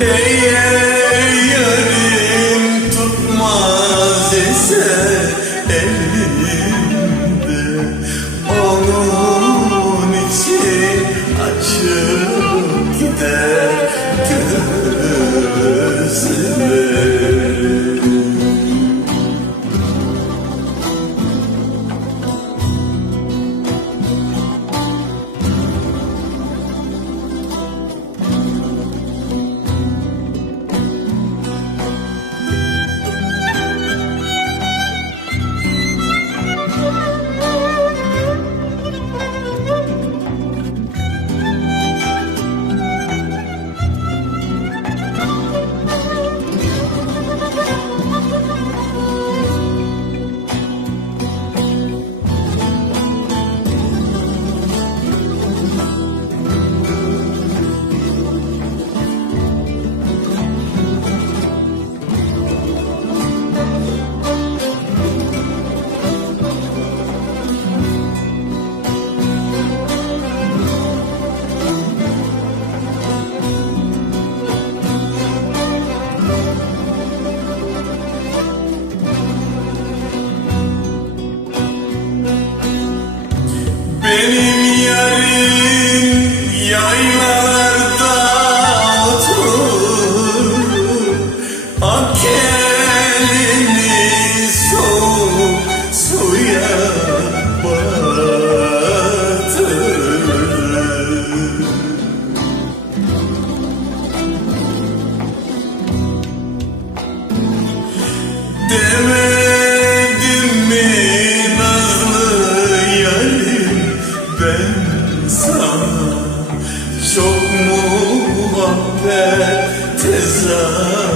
Eğer yarım tutmaz ise elimde Onun için açıp yarim yaylalar tis love.